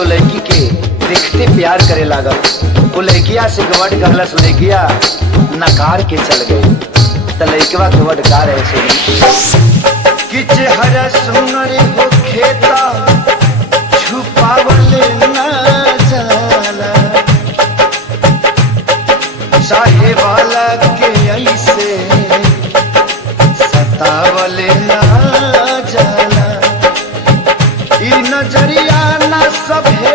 एगो लड़की के देखते प्यार करे लागल। वो लड़किया से गवट कहलस, लड़किया नकार के चल गई। तो लड़कवा गवट गा रहे कि चेहरा सुनर हो खेता छुपावले ना जाला, चाहे वाला के ऐसे सतावले ना जाला। ई नजरिया ना सभे